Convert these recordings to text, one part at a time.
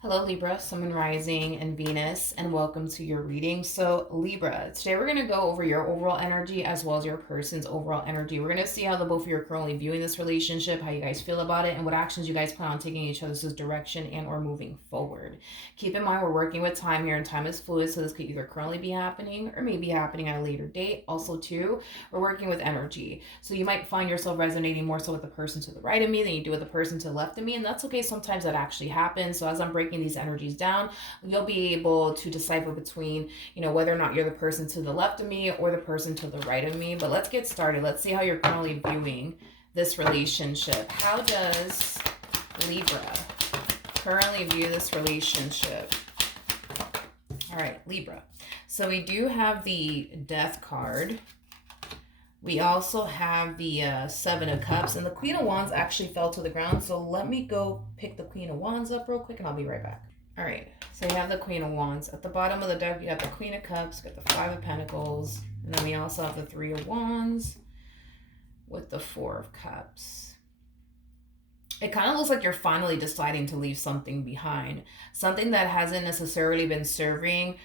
Hello, Libra, Sun, Moon, Rising, and Venus, and welcome to your reading. So, Libra, today we're going to go over your overall energy as well as your person's overall energy. We're going to see how the both of you are currently viewing this relationship, how you guys feel about it, and what actions you guys plan on taking in each other's direction and or moving forward. Keep in mind, we're working with time here, and time is fluid, so this could either currently be happening or maybe happening at a later date. Also, too, we're working with energy. So you might find yourself resonating more so with the person to the right of me than you do with the person to the left of me, and that's okay. Sometimes that actually happens. So as I'm breaking these energies down, you'll be able to decipher between, whether or not you're the person to the left of me or the person to the right of me. But let's get started. Let's see how you're currently viewing this relationship. How does Libra currently view this relationship? All right, Libra. So we do have the Death card. We also have the Seven of Cups, and the Queen of Wands actually fell to the ground. So let me go pick the Queen of Wands up real quick, and I'll be right back. All right, so you have the Queen of Wands. At the bottom of the deck, you got the Queen of Cups, got the Five of Pentacles, and then we also have the Three of Wands with the Four of Cups. It kind of looks like you're finally deciding to leave something behind, something that hasn't necessarily been serving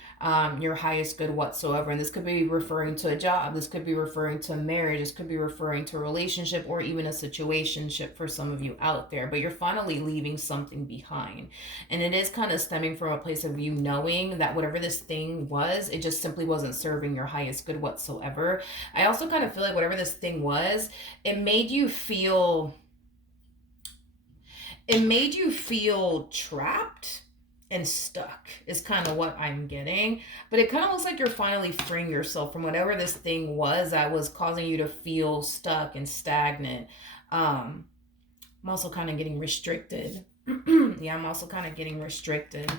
your highest good whatsoever. And this could be referring to a job, this could be referring to marriage, this could be referring to a relationship or even a situationship for some of you out there. But you're finally leaving something behind, and it is kind of stemming from a place of you knowing that whatever this thing was, it just simply wasn't serving your highest good whatsoever. I also kind of feel like whatever this thing was, it made you feel trapped and stuck is kind of what I'm getting. But it kind of looks like you're finally freeing yourself from whatever this thing was that was causing you to feel stuck and stagnant. I'm also kind of getting restricted. Yeah, I'm also kind of getting restricted.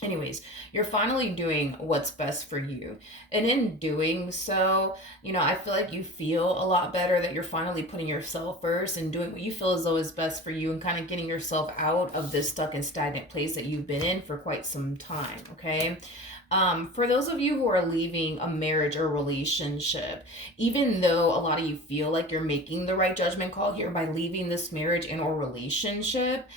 Anyways, you're finally doing what's best for you. And in doing so, I feel like you feel a lot better that you're finally putting yourself first and doing what you feel as though is best for you and kind of getting yourself out of this stuck and stagnant place that you've been in for quite some time, okay? For those of you who are leaving a marriage or relationship, even though a lot of you feel like you're making the right judgment call here by leaving this marriage and or relationship,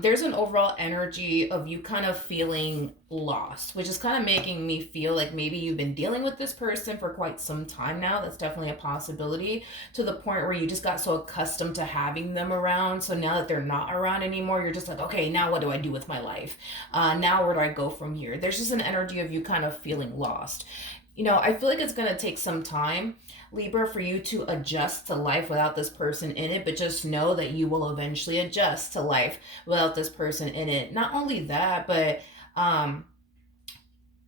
there's an overall energy of you kind of feeling lost, which is kind of making me feel like maybe you've been dealing with this person for quite some time now. That's definitely a possibility, to the point where you just got so accustomed to having them around. So now that they're not around anymore, you're just like, okay, now what do I do with my life? Now where do I go from here? There's just an energy of you kind of feeling lost. I feel like it's going to take some time, Libra, for you to adjust to life without this person in it, but just know that you will eventually adjust to life without this person in it. Not only that, but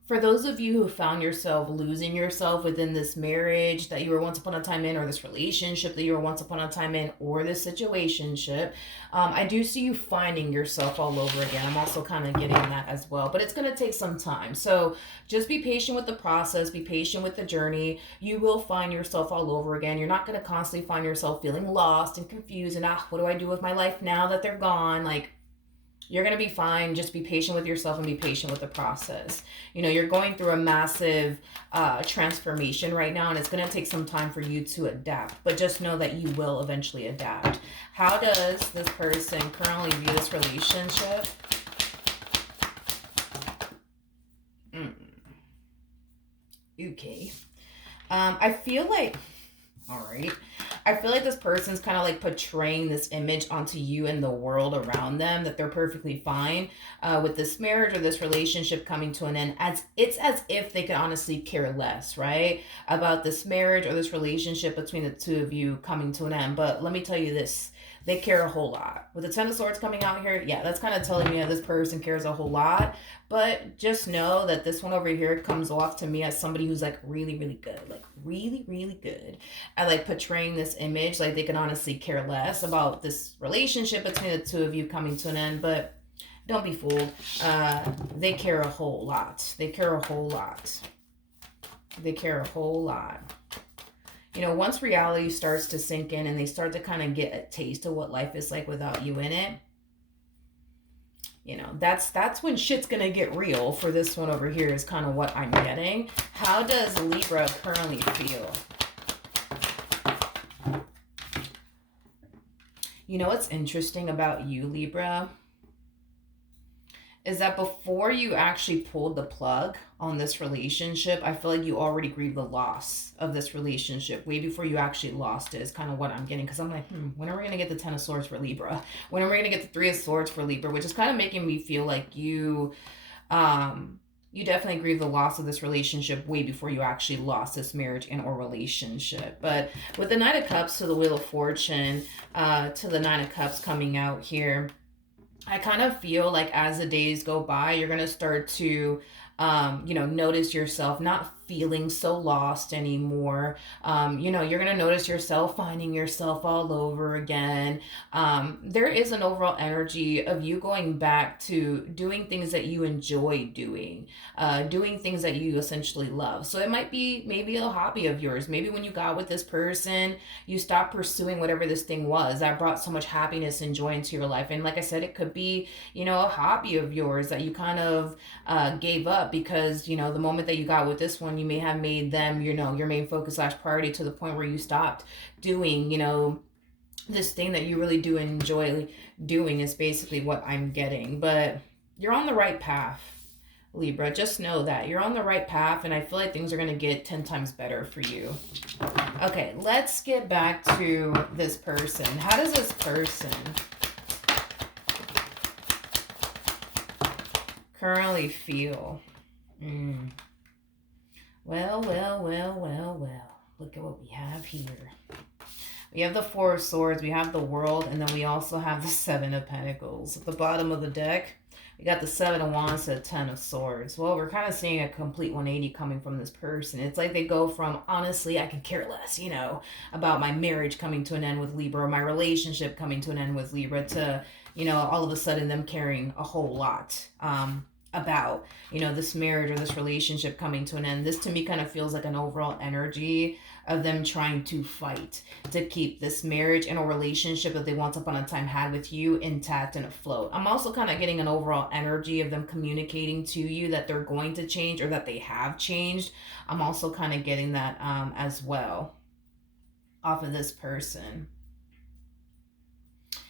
for those of you who found yourself losing yourself within this marriage that you were once upon a time in, or this relationship that you were once upon a time in, or this situationship, I do see you finding yourself all over again. I'm also kind of getting that as well, but it's going to take some time. So just be patient with the process, be patient with the journey. You will find yourself all over again. You're not going to constantly find yourself feeling lost and confused and, what do I do with my life now that they're gone? Like, you're going to be fine. Just be patient with yourself and be patient with the process. You're going through a massive transformation right now, and it's going to take some time for you to adapt. But just know that you will eventually adapt. How does this person currently view this relationship? Okay. I feel like, all right. I feel like this person's kind of like portraying this image onto you and the world around them, that they're perfectly fine with this marriage or this relationship coming to an end. It's as if they could honestly care less, right, about this marriage or this relationship between the two of you coming to an end. But let me tell you this. They care a whole lot. With the Ten of Swords coming out here, yeah, that's kind of telling me that this person cares a whole lot. But just know that this one over here comes off to me as somebody who's like really, really good. Like really, really good at like portraying this image. Like they can honestly care less about this relationship between the two of you coming to an end. But don't be fooled. They care a whole lot. They care a whole lot. They care a whole lot. Once reality starts to sink in and they start to kind of get a taste of what life is like without you in it, that's when shit's gonna get real. For this one over here is kind of what I'm getting. How does Libra currently feel? What's interesting about you, Libra, is that before you actually pulled the plug on this relationship, I feel like you already grieved the loss of this relationship way before you actually lost it, is kind of what I'm getting. Because I'm like, when are we going to get the Ten of Swords for Libra? When are we going to get the Three of Swords for Libra? Which is kind of making me feel like you definitely grieve the loss of this relationship way before you actually lost this marriage and or relationship. But with the Knight of Cups to the Wheel of Fortune, to the Nine of Cups coming out here, I kind of feel like as the days go by, you're going to start to, notice yourself not feeling so lost anymore. You're going to notice yourself finding yourself all over again. There is an overall energy of you going back to doing things that you enjoy doing things that you essentially love. So it might be maybe a hobby of yours. Maybe when you got with this person, you stopped pursuing whatever this thing was that brought so much happiness and joy into your life. And like I said, it could be, a hobby of yours that you kind of gave up because, the moment that you got with this one, you may have made them, your main focus / priority to the point where you stopped doing, this thing that you really do enjoy doing, is basically what I'm getting. But you're on the right path, Libra. Just know that you're on the right path, and I feel like things are going to get 10 times better for you. Okay, let's get back to this person. How does this person currently feel? Well. Look at what we have here. We have the Four of Swords, we have the World, and then we also have the Seven of Pentacles. At the bottom of the deck, we got the Seven of Wands to the Ten of Swords. Well, we're kind of seeing a complete 180 coming from this person. It's like they go from, honestly, I could care less, about my marriage coming to an end with Libra, or my relationship coming to an end with Libra, to, all of a sudden them caring a whole lot about, this marriage or this relationship coming to an end. This to me kind of feels like an overall energy of them trying to fight to keep this marriage and a relationship that they once upon a time had with you intact and afloat. I'm also kind of getting an overall energy of them communicating to you that they're going to change or that they have changed. I'm also kind of getting that as well off of this person.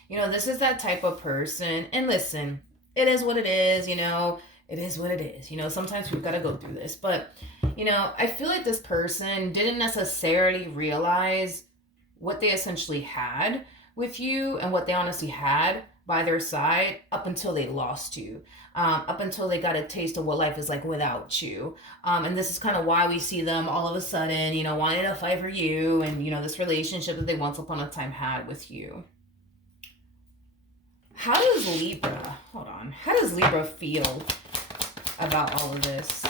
This is that type of person. And listen, it is what it is, it is what it is. Sometimes we've got to go through this. But, I feel like this person didn't necessarily realize what they essentially had with you and what they honestly had by their side up until they lost you, up until they got a taste of what life is like without you. And this is kind of why we see them all of a sudden, wanting to fight for you and, this relationship that they once upon a time had with you. How does Libra feel about all of this?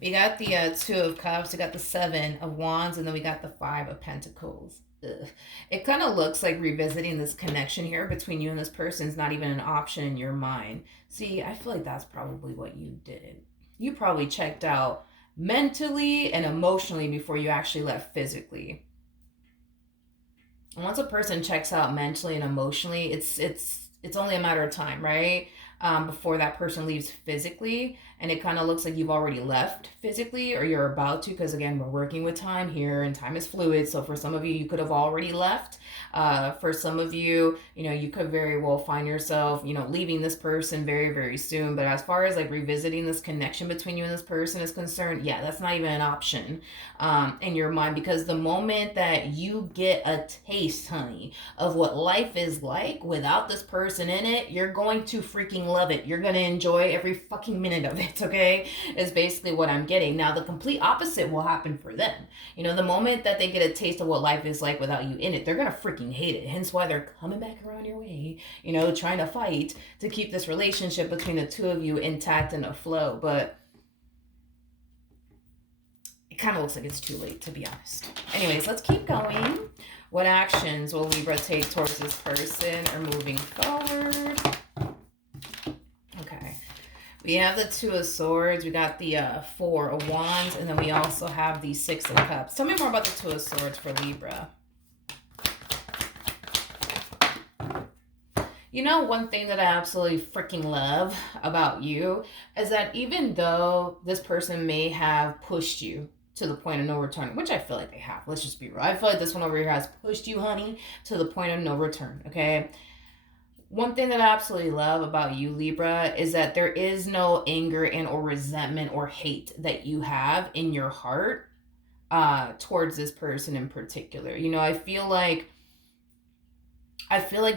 We got the Two of Cups, we got the Seven of Wands, and then we got the Five of Pentacles. Ugh. It kind of looks like revisiting this connection here between you and this person is not even an option in your mind. See, I feel like that's probably what you did. You probably checked out mentally and emotionally before you actually left physically. And once a person checks out mentally and emotionally, it's only a matter of time, right? Before that person leaves physically, and it kind of looks like you've already left physically or you're about to, because again, we're working with time here and time is fluid. So for some of you, you could have already left. For some of you, you could very well find yourself, leaving this person very, very soon. But as far as like revisiting this connection between you and this person is concerned, yeah, that's not even an option in your mind, because the moment that you get a taste, honey, of what life is like without this person in it, you're going to freaking love it. You're going to enjoy every fucking minute of it, okay? Is basically what I'm getting. Now, the complete opposite will happen for them. The moment that they get a taste of what life is like without you in it, they're going to freaking hate it. Hence why they're coming back around your way, trying to fight to keep this relationship between the two of you intact and afloat. But it kind of looks like it's too late, to be honest. Anyways, let's keep going. What actions will Libra take towards this person or moving forward? Okay. We have the Two of Swords. We got the Four of Wands. And then we also have the Six of Cups. Tell me more about the Two of Swords for Libra. One thing that I absolutely freaking love about you is that even though this person may have pushed you to the point of no return, which I feel like they have. Let's just be real. I feel like this one over here has pushed you, honey, to the point of no return, okay? One thing that I absolutely love about you, Libra, is that there is no anger and or resentment or hate that you have in your heart towards this person in particular. You know, I feel like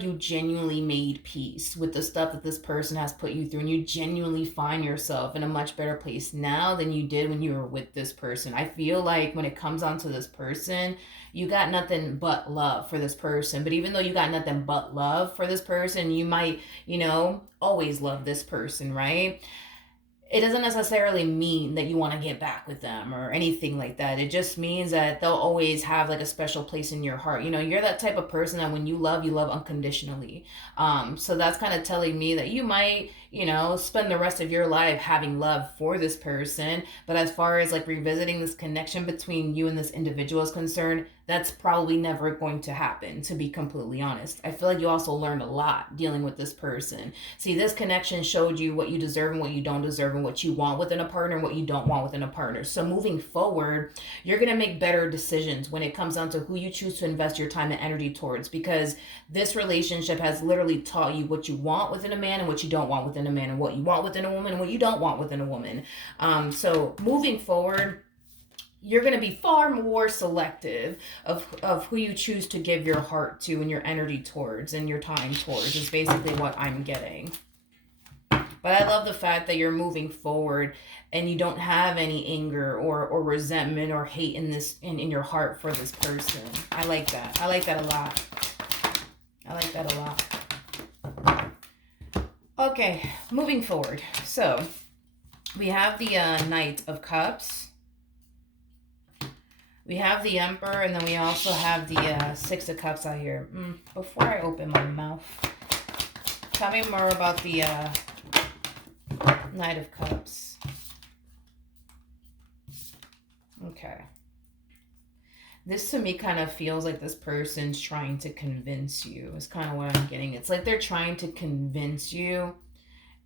you genuinely made peace with the stuff that this person has put you through, and you genuinely find yourself in a much better place now than you did when you were with this person. I feel like when it comes onto this person, you got nothing but love for this person. But even though you got nothing but love for this person, you might, always love this person, right? It doesn't necessarily mean that you want to get back with them or anything like that. It just means that they'll always have like a special place in your heart. You're that type of person that when you love unconditionally. So that's kind of telling me that you might, spend the rest of your life having love for this person. But as far as like revisiting this connection between you and this individual is concerned, that's probably never going to happen, to be completely honest. I feel like you also learned a lot dealing with this person. See, this connection showed you what you deserve and what you don't deserve, and what you want within a partner and what you don't want within a partner. So moving forward, you're going to make better decisions when it comes down to who you choose to invest your time and energy towards, because this relationship has literally taught you what you want within a man and what you don't want within a man, and what you want within a woman and what you don't want within a woman. So moving forward, you're going to be far more selective of who you choose to give your heart to and your energy towards and your time towards, is basically what I'm getting. But I love the fact that you're moving forward and you don't have any anger or resentment or hate in your heart for this person. I like that. I like that a lot. I like that a lot. Okay, moving forward. So we have the Knight of Cups. We have the Emperor, and then we also have the Six of Cups out here. Before I open my mouth, tell me more about the Knight of Cups. Okay. This to me kind of feels like this person's trying to convince you. Is kind of what I'm getting. It's like they're trying to convince you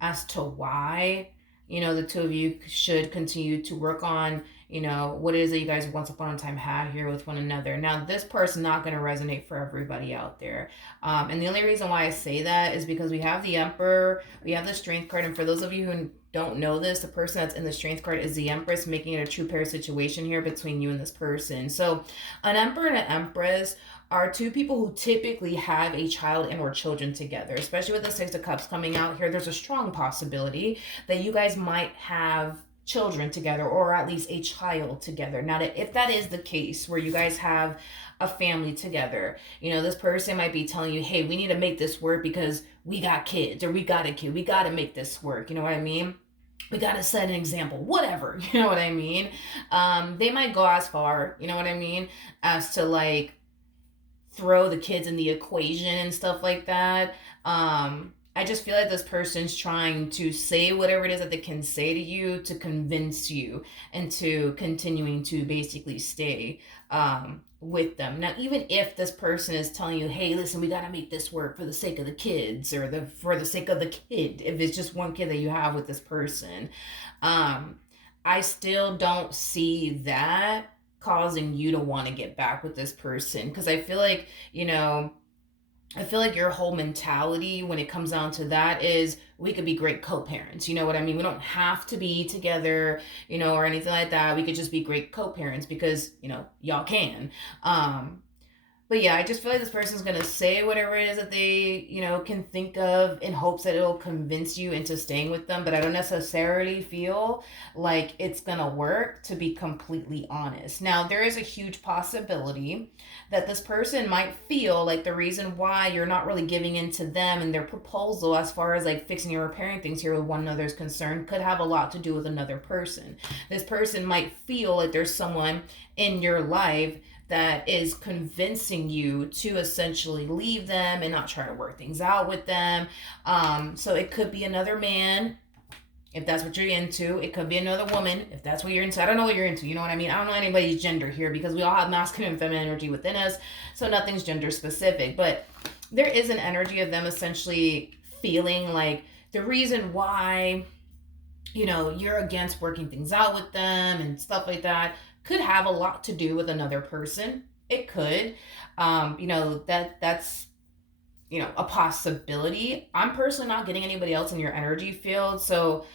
as to why, the two of you should continue to work on, what it is that you guys once upon a time had here with one another. Now, this person's not going to resonate for everybody out there. And the only reason why I say that is because we have the Emperor, we have the Strength card. And for those of you who don't know this, the person that's in the Strength card is the Empress, making it a true pair situation here between you and this person. So an Emperor and an Empress are two people who typically have a child and or children together. Especially with the Six of Cups coming out here, there's a strong possibility that you guys might have children together, or at least a child together. Now, if that is the case where you guys have a family together, this person might be telling you, hey, we need to make this work because we got kids, or we got a kid, we got to make this work. You know what I mean? We got to set an example, whatever, you know what I mean? They might go as far, you know what I mean, as to like throw the kids in the equation and stuff like that. I just feel like this person's trying to say whatever it is that they can say to you to convince you into continuing to basically stay with them. Now, even if this person is telling you, hey, listen, we got to make this work for the sake of the kids, or for the sake of the kid, if it's just one kid that you have with this person, I still don't see that causing you to want to get back with this person. Because I feel like, your whole mentality when it comes down to that is we could be great co-parents. You know what I mean? We don't have to be together, or anything like that. We could just be great co-parents because, y'all can. But yeah, I just feel like this person's going to say whatever it is that they, can think of in hopes that it'll convince you into staying with them. But I don't necessarily feel like it's going to work, to be completely honest. Now, there is a huge possibility that this person might feel like the reason why you're not really giving in to them and their proposal as far as like fixing or repairing things here with one another's concerned could have a lot to do with another person. This person might feel like there's someone in your life that is convincing you to essentially leave them and not try to work things out with them. So it could be another man, if that's what you're into. It could be another woman, if that's what you're into. I don't know what you're into, you know what I mean? I don't know anybody's gender here because we all have masculine and feminine energy within us, so nothing's gender specific. But there is an energy of them essentially feeling like the reason why, you're against working things out with them and stuff like that could have a lot to do with another person. It could. That's a possibility. I'm personally not getting anybody else in your energy field, so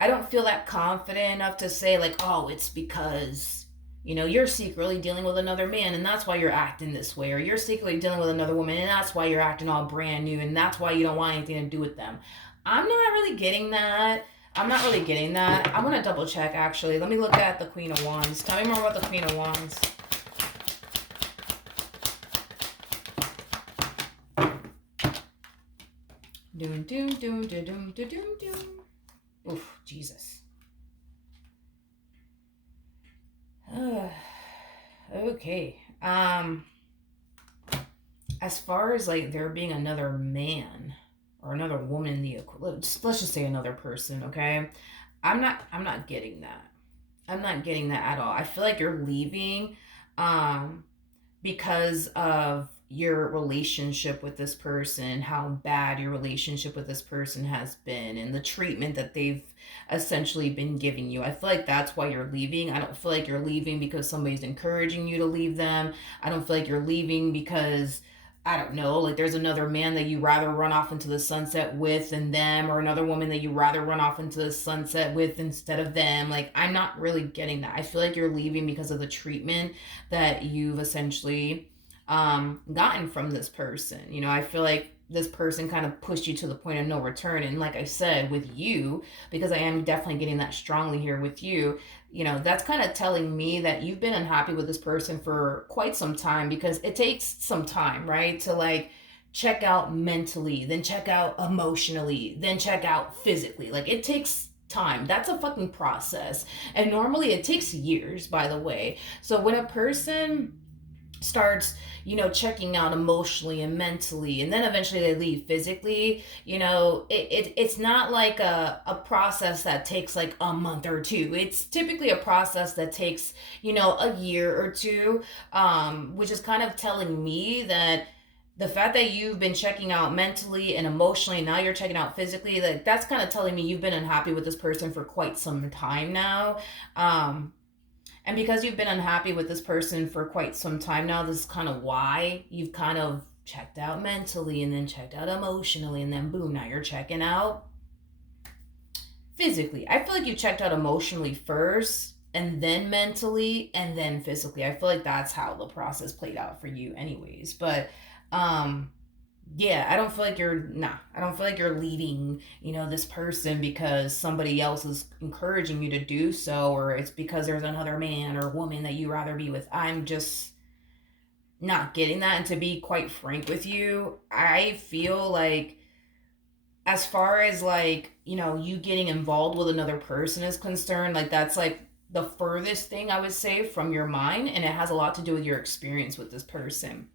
I don't feel that confident enough to say like, oh, it's because you're secretly dealing with another man and that's why you're acting this way, or you're secretly dealing with another woman and that's why you're acting all brand new and that's why you don't want anything to do with them. I'm not really getting that. I'm not really getting that. I want to double check actually. Let me look at the Queen of Wands. Tell me more about the Queen of Wands. Doom, doom, doom, doom, doom, doom, doom. Oof, Jesus. Okay. As far as like there being another man or another woman in the let's just say another person, okay? I'm not getting that. I'm not getting that at all. I feel like you're leaving because of your relationship with this person, how bad your relationship with this person has been, and the treatment that they've essentially been giving you. I feel like that's why you're leaving. I don't feel like you're leaving because somebody's encouraging you to leave them. I don't feel like you're leaving because, I don't know, like there's another man that you rather run off into the sunset with than them, or another woman that you rather run off into the sunset with instead of them. Like, I'm not really getting that. I feel like you're leaving because of the treatment that you've essentially gotten from this person. I feel like this person kind of pushed you to the point of no return. And like I said, with you, because I am definitely getting that strongly here with you, that's kind of telling me that you've been unhappy with this person for quite some time, because it takes some time, right? To like check out mentally, then check out emotionally, then check out physically. Like it takes time. That's a fucking process. And normally it takes years, by the way. So when a person starts checking out emotionally and mentally, and then eventually they leave physically, it's not like a process that takes like a month or two. It's typically a process that takes a year or two, which is kind of telling me that the fact that you've been checking out mentally and emotionally, now you're checking out physically, like that's kind of telling me you've been unhappy with this person for quite some time now. And because you've been unhappy with this person for quite some time now, this is kind of why you've kind of checked out mentally and then checked out emotionally, and then boom, now you're checking out physically. I feel like you checked out emotionally first and then mentally and then physically. I feel like that's how the process played out for you anyways. But yeah, I don't feel like you're leaving, this person because somebody else is encouraging you to do so, or it's because there's another man or woman that you rather be with. I'm just not getting that. And to be quite frank with you, I feel like as far as like, you getting involved with another person is concerned, like that's like the furthest thing I would say from your mind, and it has a lot to do with your experience with this person.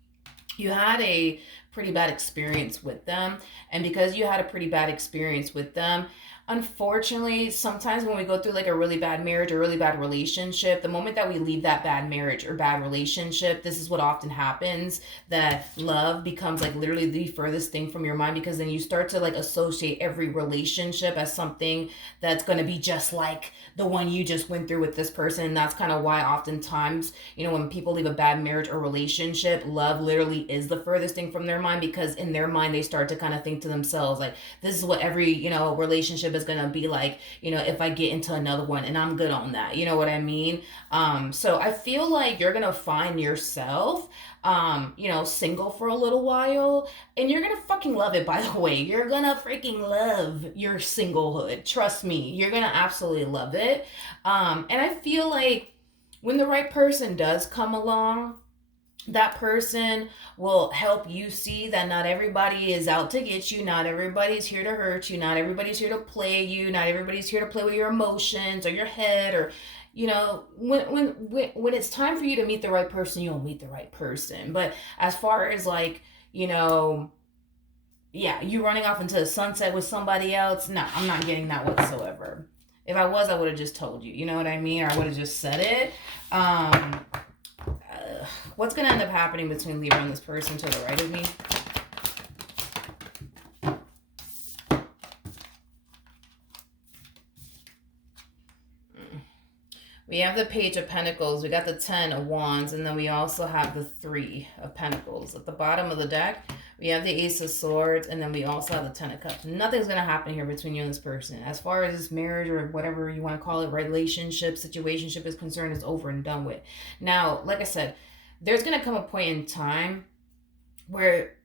You had a pretty bad experience with them, and because you had a pretty bad experience with them, unfortunately, sometimes when we go through like a really bad marriage or really bad relationship, the moment that we leave that bad marriage or bad relationship, this is what often happens, that love becomes like literally the furthest thing from your mind, because then you start to like associate every relationship as something that's going to be just like the one you just went through with this person. And that's kind of why oftentimes, when people leave a bad marriage or relationship, love literally is the furthest thing from their mind, because in their mind they start to kind of think to themselves like, this is what every relationship is gonna be like, if I get into another one, and I'm good on that, you know what I mean? So I feel like you're gonna find yourself single for a little while, and you're gonna fucking love it, by the way. You're gonna freaking love your singlehood. Trust me, you're gonna absolutely love it. And I feel like when the right person does come along, that person will help you see that not everybody is out to get you, not everybody's here to hurt you, not everybody's here to play you, not everybody's here to play with your emotions or your head, or when it's time for you to meet the right person, you'll meet the right person. But as far as like, yeah, you running off into the sunset with somebody else, no, I'm not getting that whatsoever. If I was, I would have just told you, you know what I mean? Or I would have just said it. What's going to end up happening between Libra and this person to the right of me? We have the Page of Pentacles, we got the 10 of Wands, and then we also have the 3 of Pentacles. At the bottom of the deck, we have the Ace of Swords, and then we also have the 10 of Cups. Nothing's going to happen here between you and this person. As far as this marriage or whatever you want to call it, relationship, situationship is concerned, is over and done with. Now, like I said, there's going to come a point in time where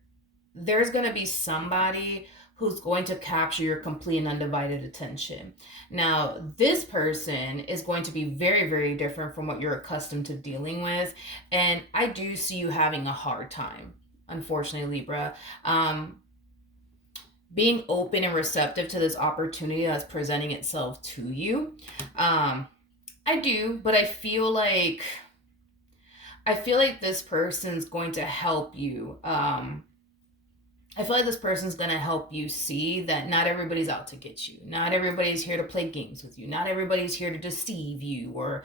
there's going to be somebody who's going to capture your complete and undivided attention. Now, this person is going to be very, very different from what you're accustomed to dealing with. And I do see you having a hard time, unfortunately, Libra. Being open and receptive to this opportunity that's presenting itself to you. I do, but I feel like this person's going to help you. I feel like this person's going to help you see that not everybody's out to get you. Not everybody's here to play games with you. Not everybody's here to deceive you or,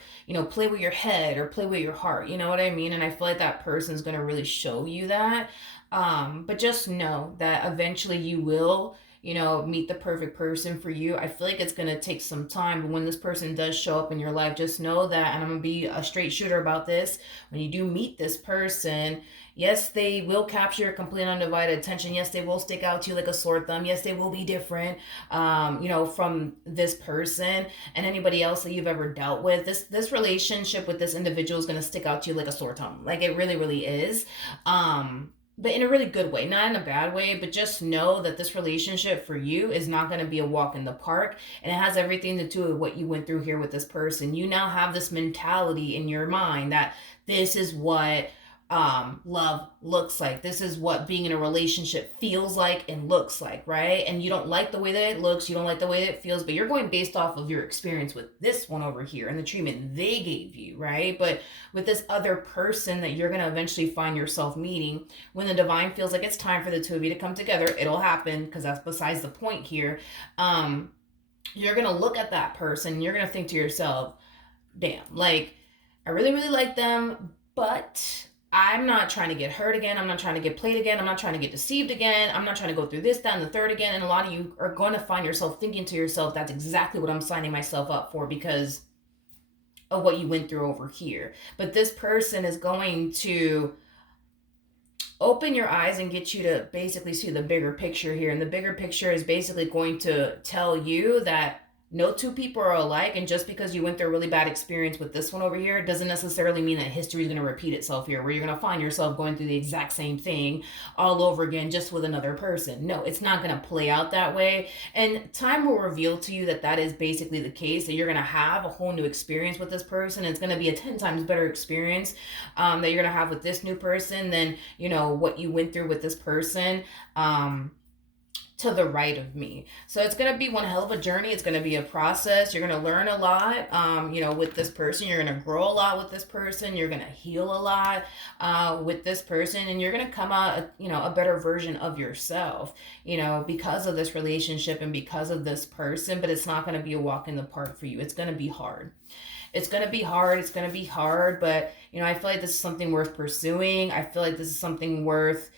play with your head or play with your heart. You know what I mean? And I feel like that person's going to really show you that. But just know that eventually you will, meet the perfect person for you. I feel like it's going to take some time, but when this person does show up in your life, just know that, and I'm going to be a straight shooter about this, when you do meet this person, yes, they will capture your complete undivided attention. Yes, they will stick out to you like a sore thumb. Yes, they will be different, from this person and anybody else that you've ever dealt with. This relationship with this individual is going to stick out to you like a sore thumb. Like it really, really is. But in a really good way, not in a bad way, but just know that this relationship for you is not going to be a walk in the park, and it has everything to do with what you went through here with this person. You now have this mentality in your mind that this is what love looks like. This is what being in a relationship feels like and looks like, right? And you don't like the way that it looks, you don't like the way that it feels, but you're going based off of your experience with this one over here and the treatment they gave you, right? But with this other person that you're going to eventually find yourself meeting, when the divine feels like it's time for the two of you to come together, it'll happen, because that's besides the point here. You're going to look at that person, you're going to think to yourself, damn, like, I really, really like them, but I'm not trying to get hurt again. I'm not trying to get played again. I'm not trying to get deceived again. I'm not trying to go through this, that, and the third again. And a lot of you are going to find yourself thinking to yourself, that's exactly what I'm signing myself up for because of what you went through over here. But this person is going to open your eyes and get you to basically see the bigger picture here. And the bigger picture is basically going to tell you that no two people are alike, and just because you went through a really bad experience with this one over here doesn't necessarily mean that history is going to repeat itself here, where you're going to find yourself going through the exact same thing all over again just with another person. No, it's not going to play out that way, and time will reveal to you that that is basically the case, that you're going to have a whole new experience with this person. It's going to be a 10 times better experience that you're going to have with this new person than what you went through with this person to the right of me. So it's going to be one hell of a journey. It's going to be a process. You're going to learn a lot, with this person. You're going to grow a lot with this person. You're going to heal a lot with this person. And you're going to come out, a better version of yourself, because of this relationship and because of this person. But it's not going to be a walk in the park for you. It's going to be hard. It's going to be hard. It's going to be hard. But, I feel like this is something worth pursuing. I feel like this is something worth,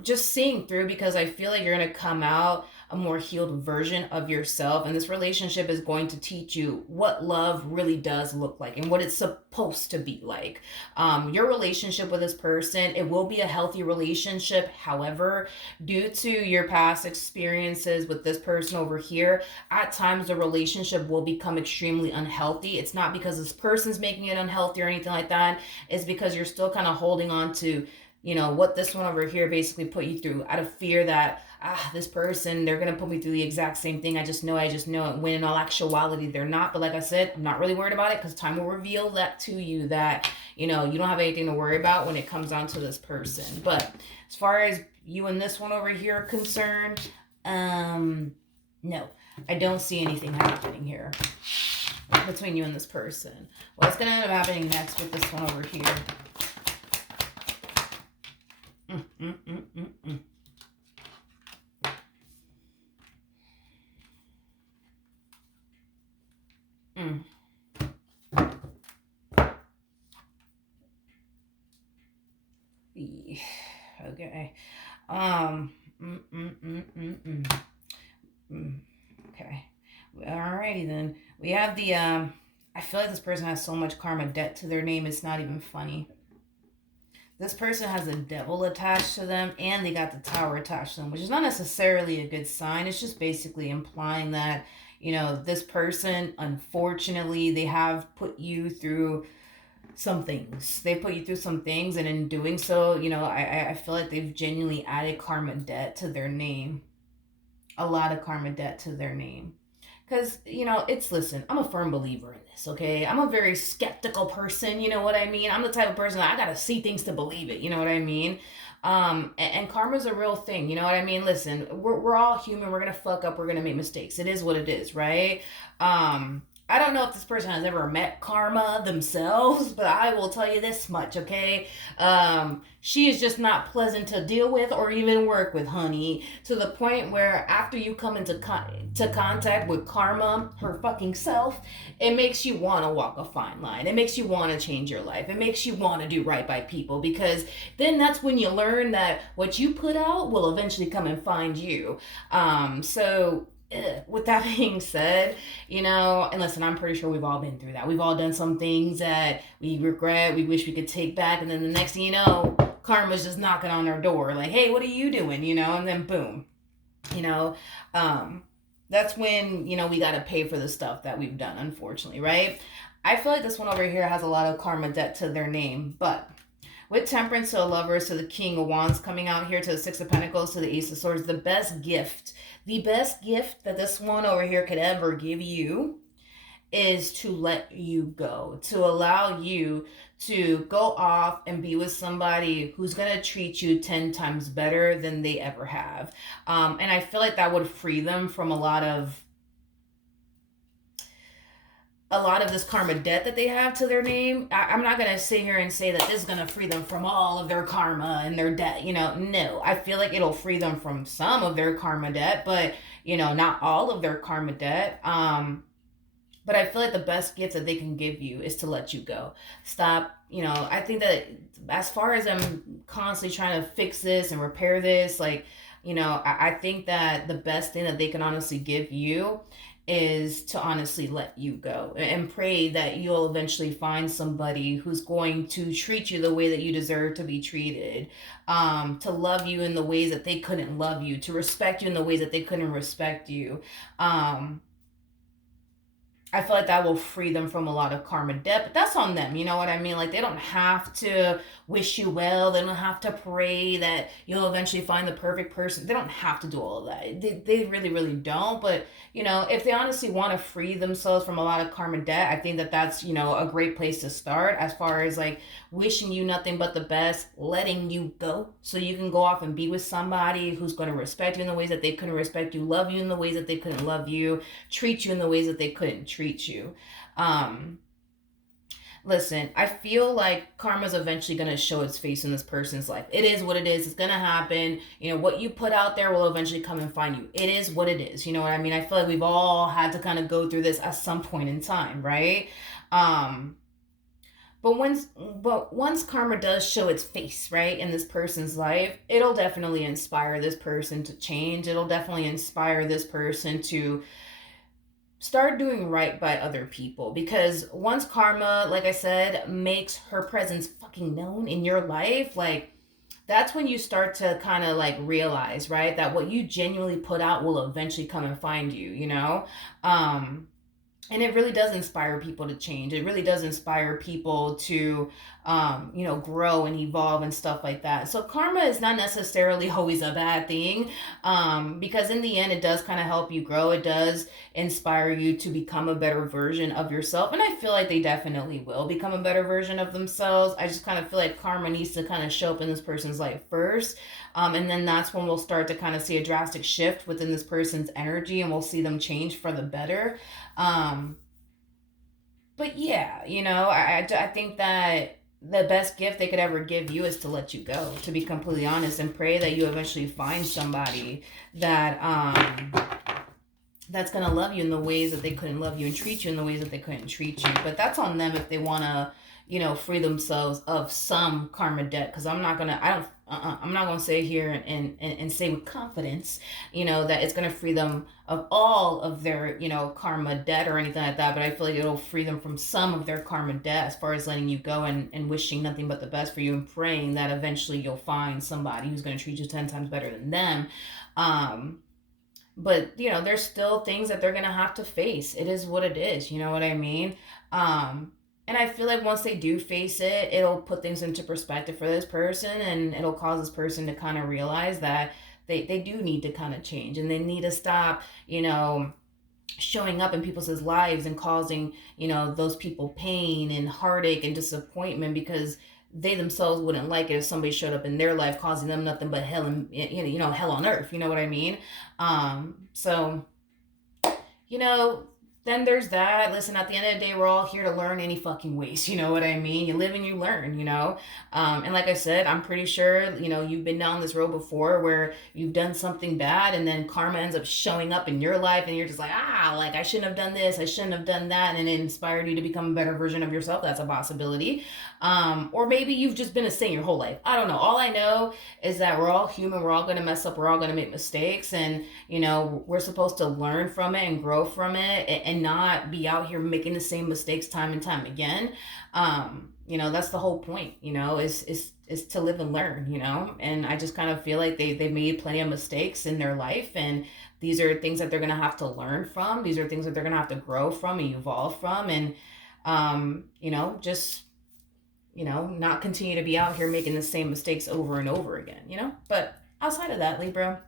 just seeing through, because I feel like you're going to come out a more healed version of yourself. And this relationship is going to teach you what love really does look like and what it's supposed to be like. Your relationship with this person, it will be a healthy relationship. However, due to your past experiences with this person over here, at times the relationship will become extremely unhealthy. It's not because this person's making it unhealthy or anything like that. It's because you're still kind of holding on to what this one over here basically put you through, out of fear that, this person, they're going to put me through the exact same thing. I just know it, when in all actuality, they're not. But like I said, I'm not really worried about it, because time will reveal that to you, that, you don't have anything to worry about when it comes down to this person. But as far as you and this one over here are concerned, no, I don't see anything happening here between you and this person. What's going to end up happening next with this one over here? Okay. Okay. Alrighty then. We have the I feel like this person has so much karma debt to their name, it's not even funny. This person has a devil attached to them and they got the tower attached to them, which is not necessarily a good sign. It's just basically implying that, this person, unfortunately, they have put you through some things. They put you through some things, and in doing so, I feel like they've genuinely added karma debt to their name. A lot of karma debt to their name. Because, listen, I'm a firm believer in this, okay? I'm a very skeptical person, you know what I mean? I'm the type of person that I gotta see things to believe it, you know what I mean? And karma's a real thing, you know what I mean? Listen, we're all human, we're gonna fuck up, we're gonna make mistakes. It is what it is, right? I don't know if this person has ever met karma themselves, but I will tell you this much, okay? She is just not pleasant to deal with or even work with, honey. To the point where after you come into to contact with karma, her fucking self, it makes you want to walk a fine line. It makes you want to change your life. It makes you want to do right by people, because then that's when you learn that what you put out will eventually come and find you. So with that being said, and listen, I'm pretty sure we've all been through that. We've all done some things that we regret, we wish we could take back, and then the next thing you know, karma's just knocking on our door, like, hey, what are you doing? And then boom, you know, that's when, we got to pay for the stuff that we've done, unfortunately, right? I feel like this one over here has a lot of karma debt to their name, but with Temperance to the Lovers, to the King of Wands coming out here, to the Six of Pentacles, to the Ace of Swords, the best gift that this one over here could ever give you is to let you go, to allow you to go off and be with somebody who's going to treat you 10 times better than they ever have. And I feel like that would free them from a lot of this karma debt that they have to their name. I'm not going to sit here and say that this is going to free them from all of their karma and their debt. No. I feel like it'll free them from some of their karma debt, but, not all of their karma debt. But I feel like the best gift that they can give you is to let you go. Stop. I think that as far as I'm constantly trying to fix this and repair this, like, I think that the best thing that they can honestly give you is to honestly let you go and pray that you'll eventually find somebody who's going to treat you the way that you deserve to be treated, to love you in the ways that they couldn't love you, to respect you in the ways that they couldn't respect you. I feel like that will free them from a lot of karma debt, but that's on them. You know what I mean? Like, they don't have to wish you well. They don't have to pray that you'll eventually find the perfect person. They don't have to do all of that. They really, really don't. But, if they honestly want to free themselves from a lot of karma debt, I think that that's, a great place to start, as far as like wishing you nothing but the best, letting you go so you can go off and be with somebody who's going to respect you in the ways that they couldn't respect you, love you in the ways that they couldn't love you, treat you in the ways that they couldn't treat you. Listen, I feel like karma's eventually going to show its face in this person's life. It is what it is. It's going to happen. What you put out there will eventually come and find you. It is what it is. You know what I mean? I feel like we've all had to kind of go through this at some point in time, right? But once karma does show its face, right, in this person's life, it'll definitely inspire this person to change. It'll definitely inspire this person to start doing right by other people, because once karma, like I said, makes her presence fucking known in your life, like, that's when you start to kind of like realize, right, that what you genuinely put out will eventually come and find you, and it really does inspire people to change. It really does inspire people to, grow and evolve and stuff like that. So karma is not necessarily always a bad thing, because in the end, it does kind of help you grow. It does inspire you to become a better version of yourself. And I feel like they definitely will become a better version of themselves. I just kind of feel like karma needs to kind of show up in this person's life first. And then that's when we'll start to kind of see a drastic shift within this person's energy, and we'll see them change for the better. But yeah, I think that the best gift they could ever give you is to let you go, to be completely honest, and pray that you eventually find somebody that that's gonna love you in the ways that they couldn't love you and treat you in the ways that they couldn't treat you. But that's on them if they wanna, free themselves of some karma debt. Because I I'm not going to sit here and say with confidence, that it's going to free them of all of their, karma debt or anything like that. But I feel like it'll free them from some of their karma debt as far as letting you go and wishing nothing but the best for you and praying that eventually you'll find somebody who's going to treat you 10 times better than them. Um, but there's still things that they're gonna have to face. It is what it is, you know what I mean? And I feel like once they do face it, it'll put things into perspective for this person, and it'll cause this person to kind of realize that they do need to kind of change, and they need to stop, showing up in people's lives and causing, those people pain and heartache and disappointment, because they themselves wouldn't like it if somebody showed up in their life causing them nothing but hell and, hell on earth. You know what I mean? So you know, then there's that. Listen, at the end of the day, we're all here to learn any fucking ways. You know what I mean? You live and you learn, And like I said, I'm pretty sure, you've been down this road before where you've done something bad and then karma ends up showing up in your life and you're just like, like I shouldn't have done this, I shouldn't have done that. And it inspired you to become a better version of yourself. That's a possibility. Or maybe you've just been a saint your whole life. I don't know. All I know is that we're all human. We're all going to mess up. We're all going to make mistakes. And, we're supposed to learn from it and grow from it and not be out here making the same mistakes time and time again. That's the whole point, is to live and learn, and I just kind of feel like they made plenty of mistakes in their life, and these are things that they're going to have to learn from. These are things that they're going to have to grow from and evolve from. And, just, not continue to be out here making the same mistakes over and over again, but outside of that, Libra,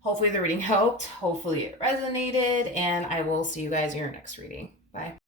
hopefully the reading helped. Hopefully it resonated. And I will see you guys in your next reading. Bye.